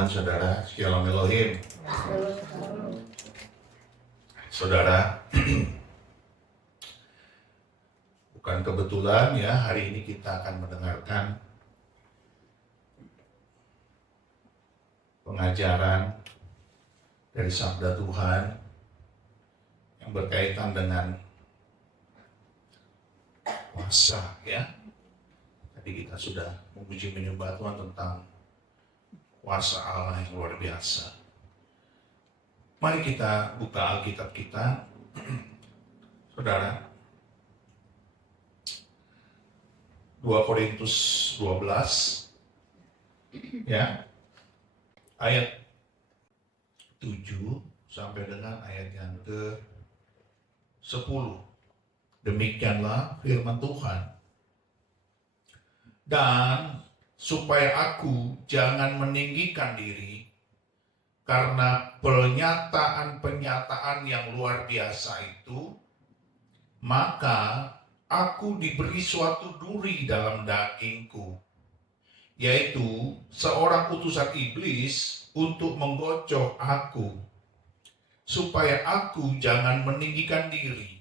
Tuhan, saudara. Shalom Elohim. Saudara, bukan kebetulan ya, hari ini kita akan mendengarkan pengajaran dari sabda Tuhan yang berkaitan dengan puasa ya. Tadi kita sudah memuji menyembah Tuhan tentang kuasa Allah yang luar biasa. Mari kita buka Alkitab kita, saudara. 2 Korintus 12 ya, ayat 7 sampai dengan ayat yang ke-10. Demikianlah firman Tuhan. Dan supaya aku jangan meninggikan diri karena pernyataan-pernyataan yang luar biasa itu, maka aku diberi suatu duri dalam dagingku, yaitu seorang utusan iblis untuk menggocok aku, supaya aku jangan meninggikan diri.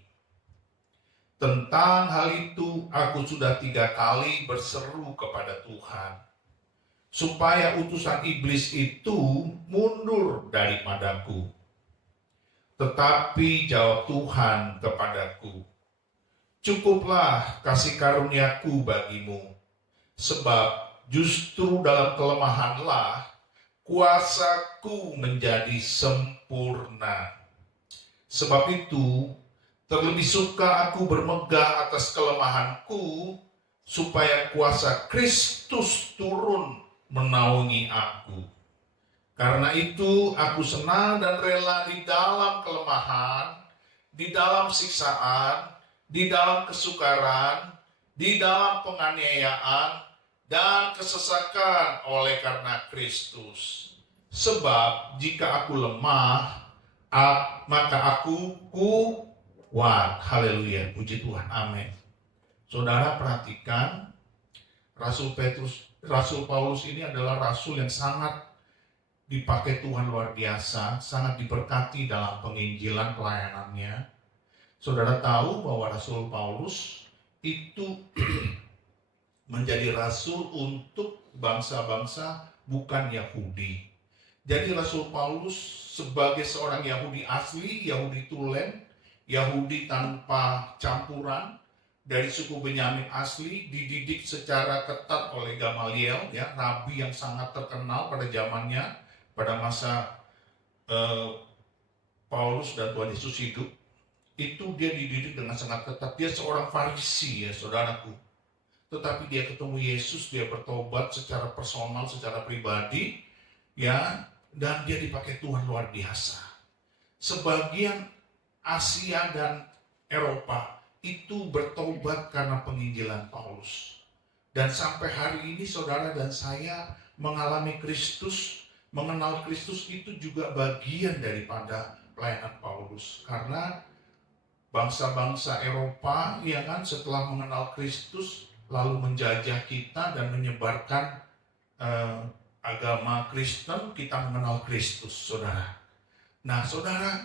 Tentang hal itu aku sudah 3 kali berseru kepada Tuhan, supaya utusan iblis itu mundur daripadaku. Tetapi jawab Tuhan kepadaku, cukuplah kasih karuniaku bagimu, sebab justru dalam kelemahanlah kuasaku menjadi sempurna. Sebab itu terlebih suka aku bermegah atas kelemahanku, supaya kuasa Kristus turun menaungi aku. Karena itu aku senang dan rela di dalam kelemahan, di dalam siksaan, di dalam kesukaran, di dalam penganiayaan, dan kesesakan oleh karena Kristus. Sebab jika aku lemah, maka aku kuat. Haleluya, puji Tuhan, amin. Saudara perhatikan, Rasul Paulus ini adalah rasul yang sangat dipakai Tuhan luar biasa, sangat diberkati dalam penginjilan pelayanannya. Saudara tahu bahwa Rasul Paulus itu menjadi rasul untuk bangsa-bangsa bukan Yahudi. Jadi Rasul Paulus sebagai seorang Yahudi asli, Yahudi tulen, Yahudi tanpa campuran, dari suku Benyamin asli, dididik secara ketat oleh Gamaliel, ya, rabi yang sangat terkenal pada zamannya, pada masa Paulus dan Tuhan Yesus hidup. Itu dia dididik dengan sangat ketat. Dia seorang Farisi ya saudaraku. Tetapi dia ketemu Yesus, dia bertobat secara personal, secara pribadi, ya, dan dia dipakai Tuhan luar biasa. Sebagian Asia dan Eropa itu bertobat karena penginjilan Paulus. Dan sampai hari ini saudara dan saya mengalami Kristus, mengenal Kristus itu juga bagian daripada pelayanan Paulus. Karena bangsa-bangsa Eropa ya kan setelah mengenal Kristus lalu menjajah kita dan menyebarkan agama Kristen, kita mengenal Kristus, saudara. Nah, saudara,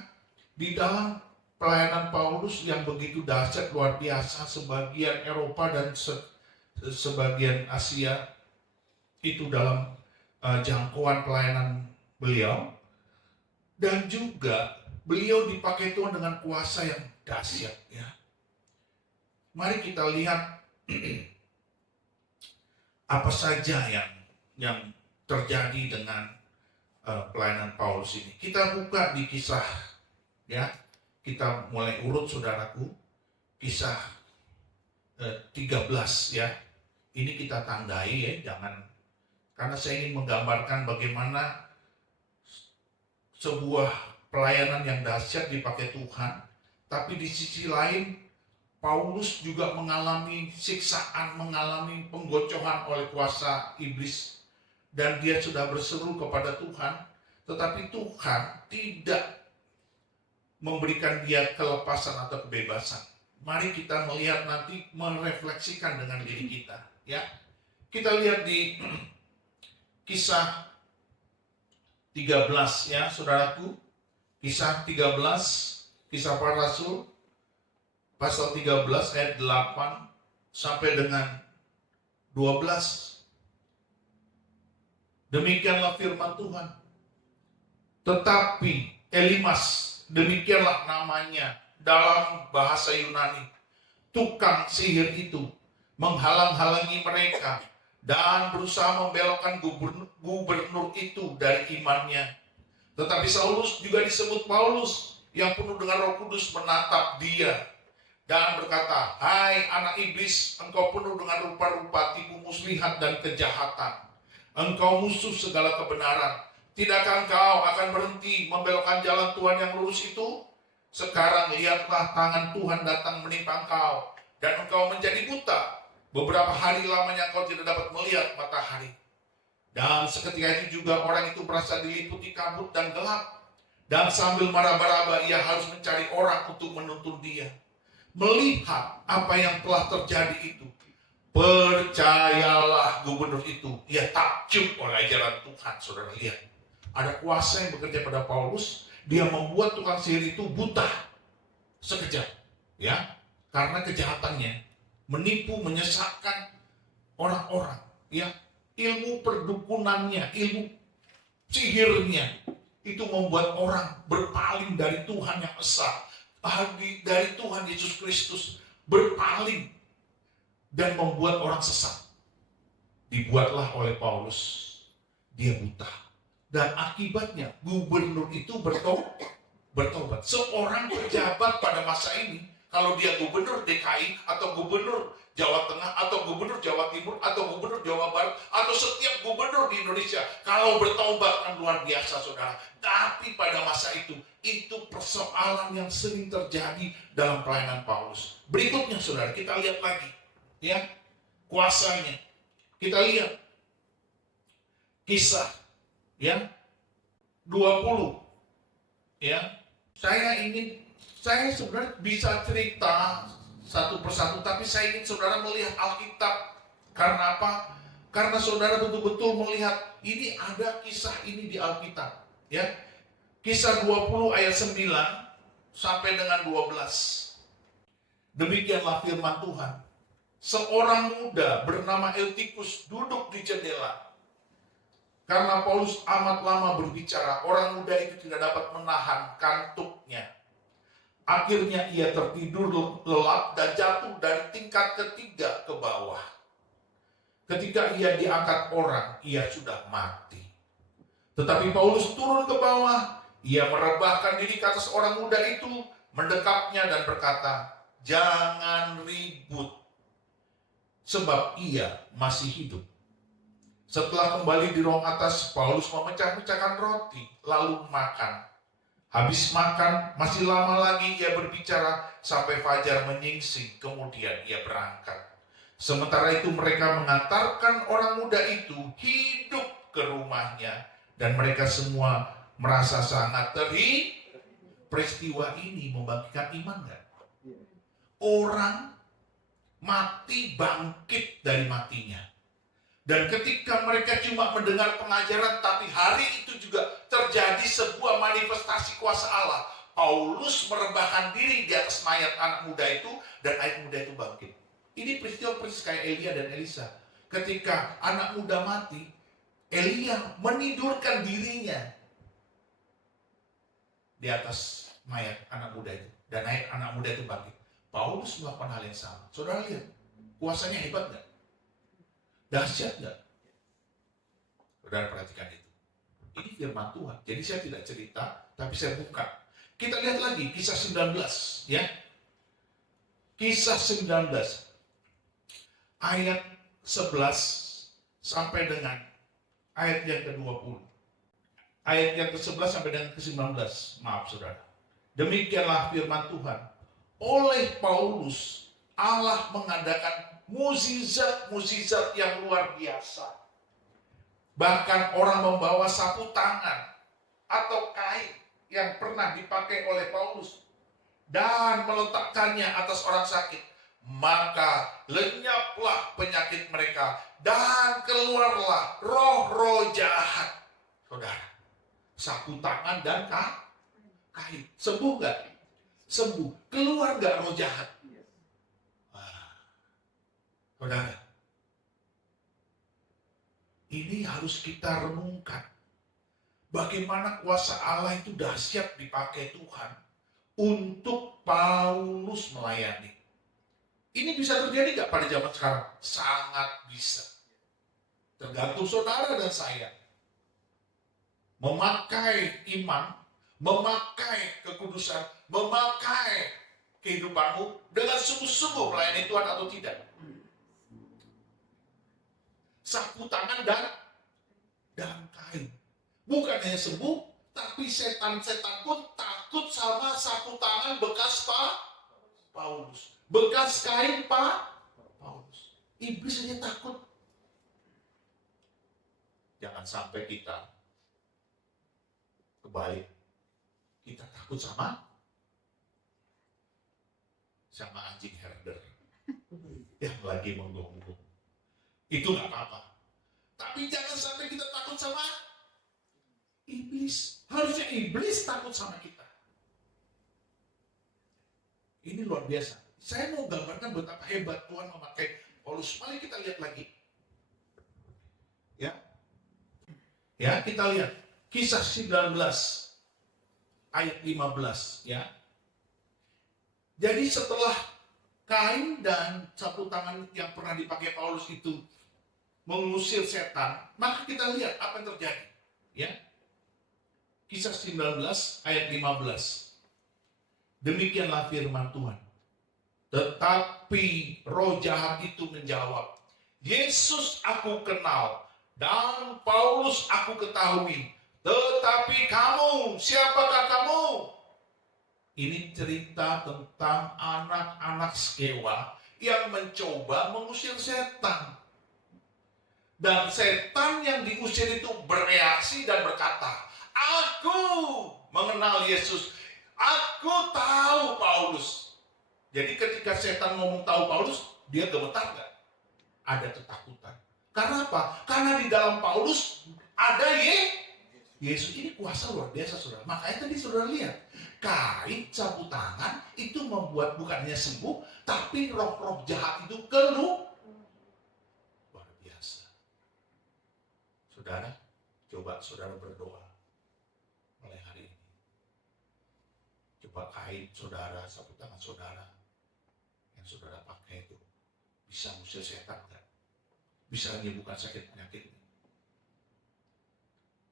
di dalam pelayanan Paulus yang begitu dahsyat luar biasa, sebagian Eropa dan sebagian Asia itu dalam jangkauan pelayanan beliau, dan juga beliau dipakai Tuhan dengan kuasa yang dahsyat ya. Mari kita lihat apa saja yang terjadi dengan pelayanan Paulus ini. Kita buka di Kisah ya. Kita mulai urut saudaraku. Kisah 13 ya. Ini kita tandai ya, jangan, karena saya ingin menggambarkan bagaimana sebuah pelayanan yang dahsyat dipakai Tuhan, tapi di sisi lain Paulus juga mengalami siksaan, mengalami penggocohan oleh kuasa iblis, dan dia sudah berseru kepada Tuhan, tetapi Tuhan tidak memberikan dia kelepasan atau kebebasan. Mari kita melihat nanti, merefleksikan dengan diri kita ya. Kita lihat di Kisah 13 ya saudaraku. Kisah 13, Kisah Para Rasul pasal 13 ayat 8 sampai dengan 12. Demikianlah firman Tuhan. Tetapi Elimas, demikianlah namanya dalam bahasa Yunani, tukang sihir itu menghalang-halangi mereka dan berusaha membelokkan gubernur itu dari imannya. Tetapi Saulus juga disebut Paulus yang penuh dengan Roh Kudus menatap dia dan berkata, "Hai anak iblis, engkau penuh dengan rupa-rupa tipu muslihat dan kejahatan. Engkau musuh segala kebenaran. Tidakkah engkau akan berhenti membelokkan jalan Tuhan yang lurus itu? Sekarang lihatlah tangan Tuhan datang menimpa engkau dan engkau menjadi buta. Beberapa hari lamanya engkau tidak dapat melihat matahari." Dan seketika itu juga orang itu merasa diliputi kabut dan gelap. Dan sambil meraba-raba ia harus mencari orang untuk menuntun dia. Melihat apa yang telah terjadi itu, percayalah gubernur itu, ia takjub oleh ajaran Tuhan. Saudara lihat, ada kuasa yang bekerja pada Paulus. Dia membuat tukang sihir itu buta sekejap, ya, karena kejahatannya menipu, menyesatkan orang-orang, ya. Ilmu perdukunannya, ilmu sihirnya itu membuat orang berpaling dari Tuhan yang esa, dari Tuhan Yesus Kristus, berpaling dan membuat orang sesat. Dibuatlah oleh Paulus, dia buta, dan akibatnya gubernur itu bertobat. Seorang pejabat pada masa ini, kalau dia gubernur DKI atau gubernur Jawa Tengah atau gubernur Jawa Timur atau gubernur Jawa Barat atau setiap gubernur di Indonesia, kalau bertobat kan luar biasa saudara. Tapi pada masa itu persoalan yang sering terjadi dalam pelayanan Paulus. Berikutnya saudara, kita lihat lagi ya kuasanya. Kita lihat Kisah ya 20 ya. Saya sebenarnya bisa cerita satu persatu, tapi saya ingin saudara melihat Alkitab. Karena apa? Karena saudara betul-betul melihat ini ada kisah ini di Alkitab, ya. Kisah 20 ayat 9 sampai dengan 12. Demikianlah firman Tuhan. Seorang muda bernama Eutikus duduk di jendela. Karena Paulus amat lama berbicara, orang muda itu tidak dapat menahan kantuknya. Akhirnya ia tertidur lelap dan jatuh dari tingkat ketiga ke bawah. Ketika ia diangkat orang, ia sudah mati. Tetapi Paulus turun ke bawah, ia merebahkan diri ke atas orang muda itu, mendekapnya dan berkata, "Jangan ribut, sebab ia masih hidup." Setelah kembali di ruang atas, Paulus memecah-mecahkan roti, lalu makan. Habis makan, masih lama lagi ia berbicara sampai fajar menyingsing, kemudian ia berangkat. Sementara itu mereka mengantarkan orang muda itu hidup ke rumahnya, dan mereka semua merasa sangat terhibur. Peristiwa ini membagikan iman gak? Orang mati bangkit dari matinya. Dan ketika mereka cuma mendengar pengajaran, tapi hari itu juga terjadi sebuah manifestasi kuasa Allah. Paulus merebahkan diri di atas mayat anak muda itu, dan anak muda itu bangkit. Ini peristiwa persis kayak Elia dan Elisa. Ketika anak muda mati, Elia menidurkan dirinya di atas mayat anak muda itu, dan anak muda itu bangkit. Paulus melakukan hal yang sama. Saudara lihat, kuasanya hebat gak? Dahsyat gak? Saudara perhatikan itu. Ini firman Tuhan. Jadi saya tidak cerita, tapi saya buka. Kita lihat lagi Kisah 19 ya. Kisah 19 ayat 11 sampai dengan ayat yang ke-20. Ayat yang ke-11 sampai dengan ke-19. Maaf saudara. Demikianlah firman Tuhan. Oleh Paulus, Allah mengadakan mukjizat-mukjizat yang luar biasa. Bahkan orang membawa sapu tangan atau kain yang pernah dipakai oleh Paulus dan meletakkannya atas orang sakit, maka lenyaplah penyakit mereka dan keluarlah roh-roh jahat. Saudara, sapu tangan dan kain. Sembuh nggak? Sembuh. Keluar nggak roh jahat? Saudara, ini harus kita renungkan. Bagaimana kuasa Allah itu dahsyat dipakai Tuhan untuk Paulus melayani. Ini bisa terjadi nggak pada zaman sekarang? Sangat bisa. Tergantung saudara dan saya. Memakai iman, memakai kekudusan, memakai kehidupanmu dengan sungguh-sungguh melayani Tuhan atau tidak. Sapu tangan dan kain. Bukan hanya sembuh, tapi setan-setan pun takut sama sapu tangan bekas Paulus. Bekas kain Paulus. Iblis aja takut. Jangan sampai kita kebalik. Kita takut sama anjing herder yang lagi menggonggong. Itu nggak apa-apa. Tapi jangan sampai kita takut sama iblis. Harusnya iblis takut sama kita. Ini luar biasa. Saya mau gambarkan betapa hebat Tuhan memakai Paulus. Mari kita lihat lagi. Ya, kita lihat Kisah 19 ayat 15 ya. Jadi setelah kain dan sapu tangan yang pernah dipakai Paulus itu mengusir setan, maka kita lihat apa yang terjadi. Ya. Kisah 19 ayat 15. Demikianlah firman Tuhan. Tetapi roh jahat itu menjawab, Yesus aku kenal dan Paulus aku ketahui. Tetapi kamu, siapakah kamu? Ini cerita tentang anak-anak Skewa yang mencoba mengusir setan. Dan setan yang diusir itu bereaksi dan berkata, aku mengenal Yesus, aku tahu Paulus. Jadi ketika setan ngomong tahu Paulus, dia gemetar nggak? Ada ketakutan. Karena apa? Karena di dalam Paulus ada Yesus. Ini kuasa luar biasa, saudara. Makanya tadi saudara lihat, kain sapu tangan itu membuat bukannya sembuh, tapi roh-roh jahat itu keluar. Luar biasa. Saudara, coba saudara berdoa mulai hari ini. Coba kain saudara, sapu tangan saudara yang saudara pakai itu bisa mengusir setan kan? Bisa menyembuhkan sakit penyakit.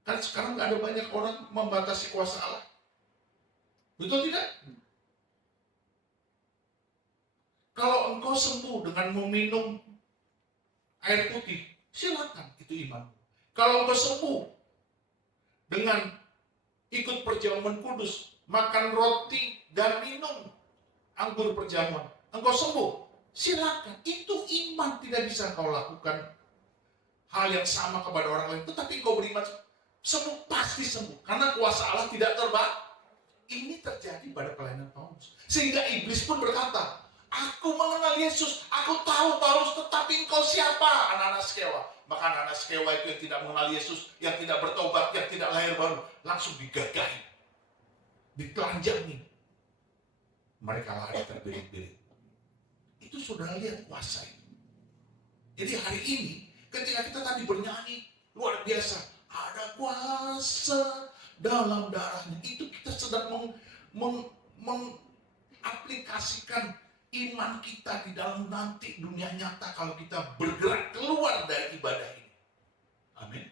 Kan sekarang gak ada banyak orang membatasi kuasa Allah. Betul tidak? Kalau engkau sembuh dengan meminum air putih, silakan, itu iman. Kalau engkau sembuh dengan ikut perjamuan kudus, makan roti dan minum anggur perjamuan, engkau sembuh, silakan. Itu iman. Tidak bisa engkau lakukan hal yang sama kepada orang lain, tetapi engkau beriman sembuh, pasti sembuh. Karena kuasa Allah tidak terbang. Ini terjadi pada pelayanan Paulus. Sehingga iblis pun berkata, aku mengenal Yesus, aku tahu Paulus, tetapi engkau siapa? Anak-anak Skewa. Maka anak-anak Skewa itu yang tidak mengenal Yesus, yang tidak bertobat, yang tidak lahir baru, langsung digagahi, ditelanjangi. Mereka lari terbirit-birit. Itu saudara lihat kuasa itu. Jadi hari ini, ketika kita tadi bernyanyi, luar biasa, ada kuasa dalam darahnya. Itu kita sedang mengaplikasikan iman kita di dalam nanti dunia nyata kalau kita bergerak keluar dari ibadah ini. Amin.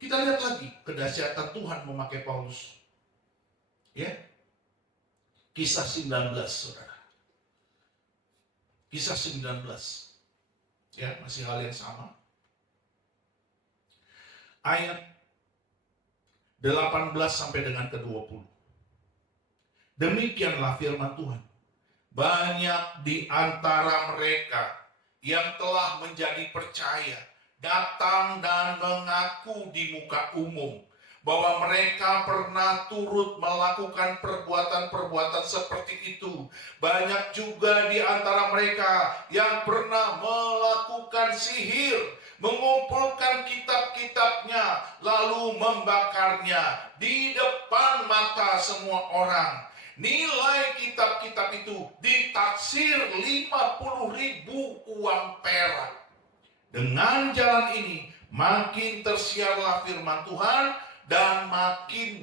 Kita lihat lagi kedahsyatan Tuhan memakai Paulus. Ya. Kisah 19, saudara. Kisah 19. Ya, masih hal yang sama. Ayat 18 sampai dengan ke-20. Demikianlah firman Tuhan. Banyak di antara mereka yang telah menjadi percaya datang dan mengaku di muka umum bahwa mereka pernah turut melakukan perbuatan-perbuatan seperti itu. Banyak juga di antara mereka yang pernah melakukan sihir, mengumpulkan kitab-kitabnya, lalu membakarnya di depan mata semua orang. Nilai kitab-kitab itu ditaksir 50.000 uang perak. Dengan jalan ini makin tersiarlah firman Tuhan dan makin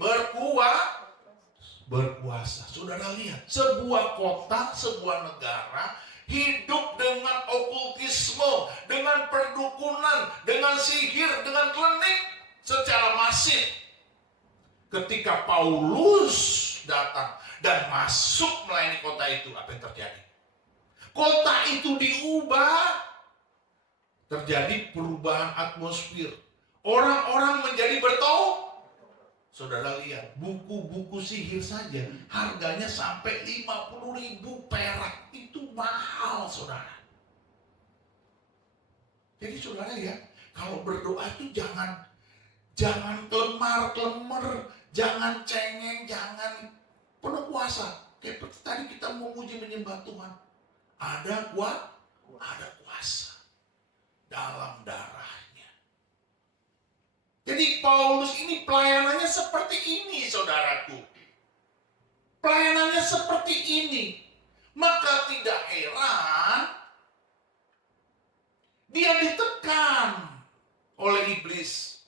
berkuasa. Saudara lihat, sebuah kota, sebuah negara hidup dengan okultisme, dengan perdukunan, dengan sihir, dengan klinik secara masif. Ketika Paulus datang dan masuk melayani kota itu, apa yang terjadi? Kota itu diubah. Terjadi perubahan atmosfer. Orang-orang menjadi bertaubat. Saudara lihat, buku-buku sihir saja harganya sampai 50.000 perak. Itu mahal, saudara. Jadi saudara ya, kalau berdoa itu jangan kelemar-kelemar, jangan cengeng, jangan penuh kuasa. Kayak tadi kita mau muji menyembah Tuhan. Ada kuasa dalam darahnya. Jadi Paulus ini pelayanannya seperti ini, saudaraku. Pelayanannya seperti ini. Maka tidak heran dia ditekan oleh iblis.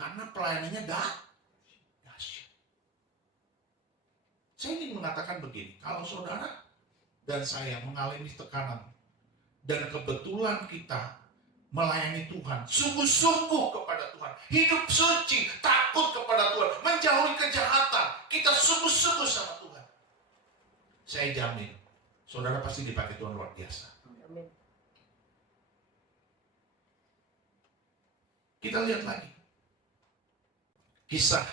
Karena pelayanannya dahsyat. Saya ingin mengatakan begini, kalau saudara dan saya mengalami tekanan, dan kebetulan kita melayani Tuhan, sungguh-sungguh kepada Tuhan, hidup suci, takut kepada Tuhan, menjauhi kejahatan, kita sungguh-sungguh sama Tuhan. Saya jamin, saudara pasti dipakai Tuhan luar biasa. Amin. Kita lihat lagi. Kisah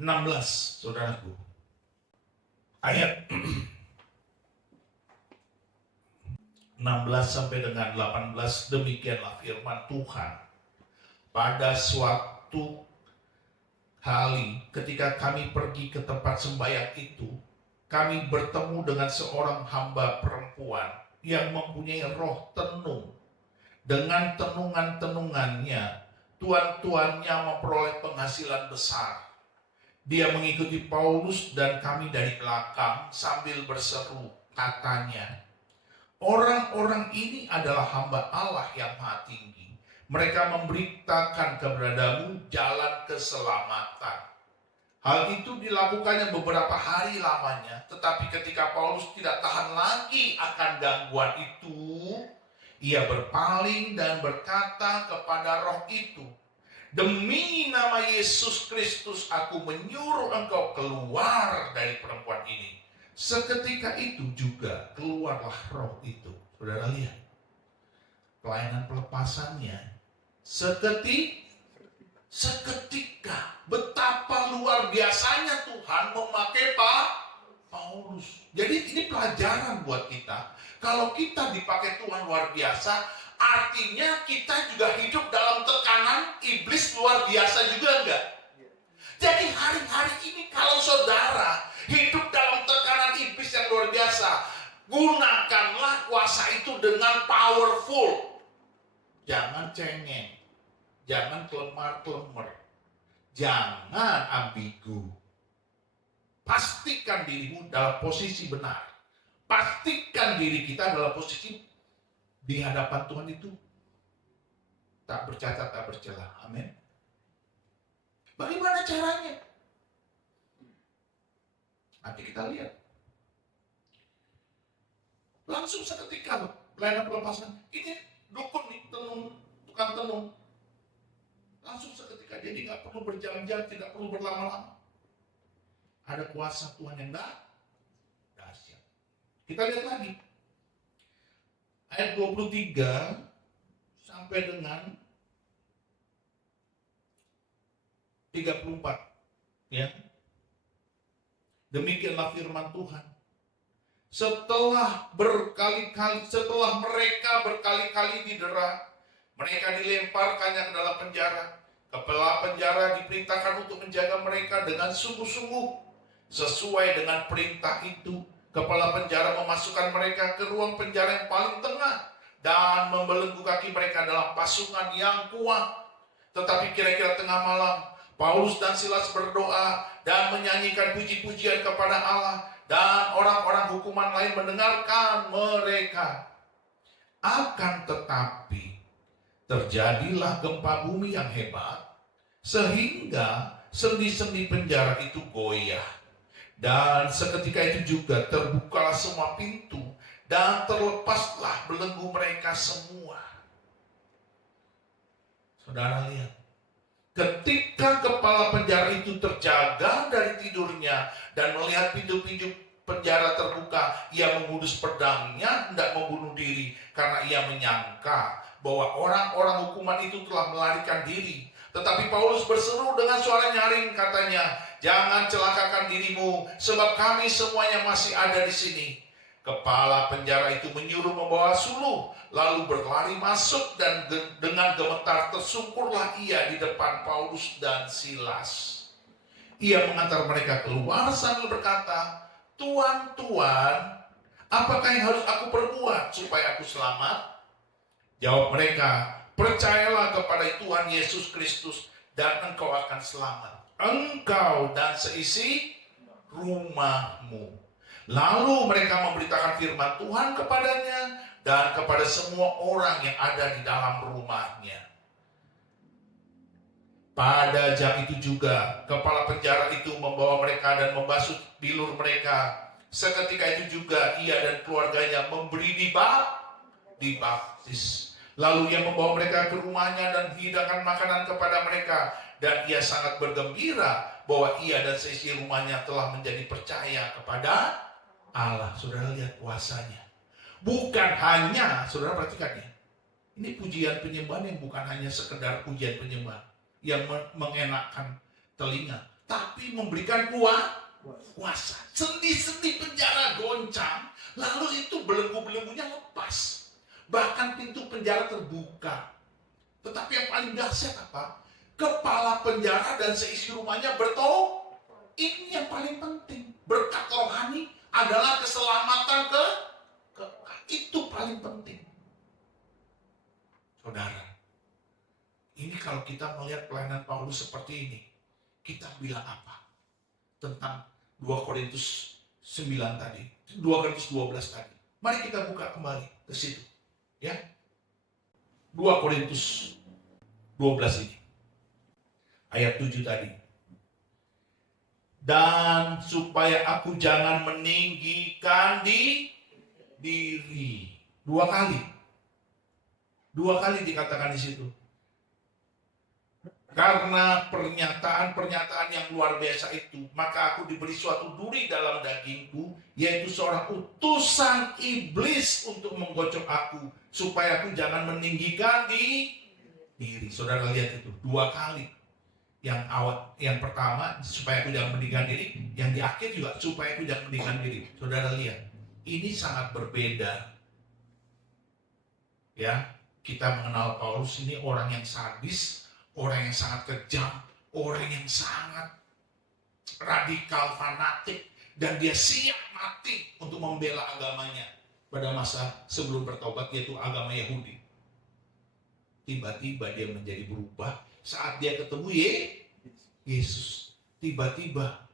16, saudaraku. Ayat 16 sampai dengan 18, demikianlah firman Tuhan. Pada suatu hari ketika kami pergi ke tempat sembahyang itu, kami bertemu dengan seorang hamba perempuan yang mempunyai roh tenung. Dengan tenungan-tenungannya, tuan-tuannya memperoleh penghasilan besar. Dia mengikuti Paulus dan kami dari belakang sambil berseru, katanya, orang-orang ini adalah hamba Allah yang Maha Tinggi. Mereka memberitakan kepadamu jalan keselamatan. Hal itu dilakukannya beberapa hari lamanya. Tetapi ketika Paulus tidak tahan lagi akan gangguan itu, ia berpaling dan berkata kepada roh itu, demi nama Yesus Kristus aku menyuruh engkau keluar dari perempuan ini. Seketika itu juga keluarlah roh itu. Saudara lihat, pelayanan pelepasannya seketika. Betapa luar biasanya Tuhan memakai Paulus. Jadi ini pelajaran buat kita. Kalau kita dipakai Tuhan luar biasa, artinya kita juga hidup dalam tekanan iblis luar biasa juga enggak? Jadi hari-hari ini kalau saudara hidup dalam tekanan iblis yang luar biasa, gunakanlah kuasa itu dengan powerful. Jangan cengeng, jangan kelemar-kelemar, jangan ambigu. Pastikan dirimu dalam posisi benar. Pastikan diri kita dalam posisi di hadapan Tuhan itu tak bercacat, tak bercela. Amin. Bagaimana caranya? Nanti kita lihat. Langsung seketika pelayanan pelepasan. Ini dukun nih, tenung, tukang tenung. Langsung seketika. Jadi nggak perlu berjam-jam, tidak perlu berlama-lama. Ada kuasa Tuhan yang dahsyat. Kita lihat lagi. Ayat 23 sampai dengan 34. Ya. Demikianlah firman Tuhan. Setelah mereka berkali-kali didera, mereka dilemparkannya ke dalam penjara. Kepala penjara diperintahkan untuk menjaga mereka dengan sungguh-sungguh. Sesuai dengan perintah itu, Kepala penjara memasukkan mereka ke ruang penjara yang paling tengah dan membelenggu kaki mereka dalam pasungan yang kuat. Tetapi kira-kira tengah malam, Paulus dan Silas berdoa dan menyanyikan puji-pujian kepada Allah, dan orang-orang hukuman lain mendengarkan mereka. Akan tetapi, terjadilah gempa bumi yang hebat, sehingga sendi-sendi penjara itu goyah. Dan seketika itu juga terbukalah semua pintu dan terlepaslah belenggu mereka semua. Saudara lihat, ketika kepala penjara itu terjaga dari tidurnya dan melihat pintu-pintu penjara terbuka, ia mengudus pedangnya hendak membunuh diri karena ia menyangka bahwa orang-orang hukuman itu telah melarikan diri. Tetapi Paulus berseru dengan suara nyaring, katanya, "Jangan celakakan dirimu, sebab kami semuanya masih ada di sini." Kepala penjara itu menyuruh membawa suluh, lalu berlari masuk, dan dengan gemetar tersungkurlah ia di depan Paulus dan Silas. Ia mengantar mereka keluar sambil berkata, "Tuan, Tuan, apakah yang harus aku perbuat supaya aku selamat?" Jawab mereka, "Percayalah kepada Tuhan Yesus Kristus dan engkau akan selamat, engkau dan seisi rumahmu." Lalu mereka memberitakan firman Tuhan kepadanya dan kepada semua orang yang ada di dalam rumahnya. Pada jam itu juga kepala penjara itu membawa mereka dan membasuh bilur mereka. Seketika itu juga ia dan keluarganya memberi dibaptis. Lalu ia membawa mereka ke rumahnya dan menghidangkan makanan kepada mereka. Dan ia sangat bergembira bahwa ia dan seisi rumahnya telah menjadi percaya kepada Allah. Saudara lihat kuasanya. Bukan hanya, saudara perhatikan ya, ini pujian penyembahan yang bukan hanya sekedar pujian penyembahan yang mengenakan telinga, tapi memberikan kuasa. Sendi-sendi penjara goncang, lalu itu belenggu-belenggunya lepas. Bahkan pintu penjara terbuka. Tetapi yang paling dahsyat apa? Kepala penjara dan seisi rumahnya bertobat. Ini yang paling penting. Berkat rohani adalah keselamatan itu paling penting. Saudara, ini kalau kita melihat pelayanan Paulus seperti ini, kita bilang apa? Tentang 2 Korintus 9 tadi, 2 Korintus 12 tadi. Mari kita buka kembali ke situ. Ya, 2 Korintus 12 ini ayat 7 tadi. Dan supaya aku jangan meninggikan diri. 2 kali dikatakan di situ. Karena pernyataan-pernyataan yang luar biasa itu, maka aku diberi suatu duri dalam dagingku, yaitu seorang utusan iblis untuk menggocok aku, supaya aku jangan meninggikan diri. Saudara lihat itu 2 kali. Yang pertama supaya aku jangan meninggikan diri, yang di akhir juga supaya aku jangan meninggikan diri. Saudara lihat, ini sangat berbeda. Ya, kita mengenal Paulus ini orang yang sadis, orang yang sangat kejam, orang yang sangat radikal, fanatik, dan dia siap mati untuk membela agamanya pada masa sebelum bertobat, yaitu agama Yahudi. Tiba-tiba dia menjadi berubah saat dia ketemu Yesus. Tiba-tiba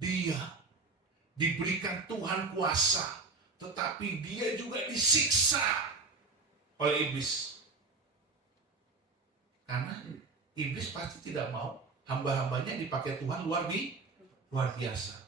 dia diberikan Tuhan kuasa, tetapi dia juga disiksa oleh iblis. Karena iblis pasti tidak mau hamba-hambanya dipakai Tuhan luar biasa.